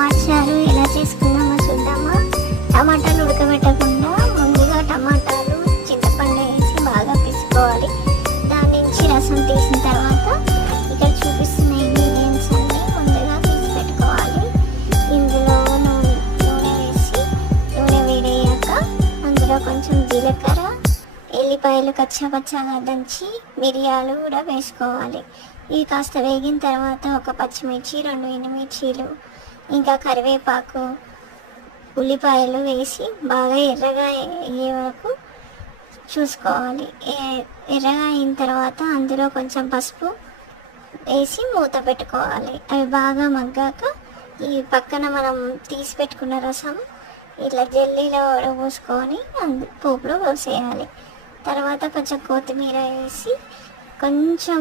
టమాటాలు ఎలా చేసుకుందామో చూద్దామా. టమాటాలు ఉడకబెట్టకుండా ముందుగా టమాటాలు చింతపండు వేసి బాగా పిసుకోవాలి. దాని నుంచి రసం తీసిన తర్వాత ఇక్కడ చూపిస్తున్న ఇంగ్రీడియంట్స్ అన్నీ ముందుగా తీసి పెట్టుకోవాలి. ఇందులో నూనె వేసి నూనె వేడయ్యాక అందులో కొంచెం జీలకర్ర, ఎల్లిపాయలు కచ్చాపచ్చాగా దంచి, మిరియాలు కూడా వేసుకోవాలి. ఇవి కాస్త వేగిన తర్వాత ఒక పచ్చిమిర్చి, 2 ఎండుమిర్చీలు, ఇంకా కరివేపాకు, ఉల్లిపాయలు వేసి బాగా ఎర్రగా అయ్యే వరకు చూసుకోవాలి. ఎర్రగా అయిన తర్వాత అందులో కొంచెం పసుపు వేసి మూత పెట్టుకోవాలి. అవి బాగా మగ్గాక ఈ పక్కన మనం తీసి పెట్టుకున్న రసం ఇట్లా జల్లీలో పోసుకొని పోపులో పోసేయాలి. తర్వాత కొంచెం కొత్తిమీర వేసి కొంచెం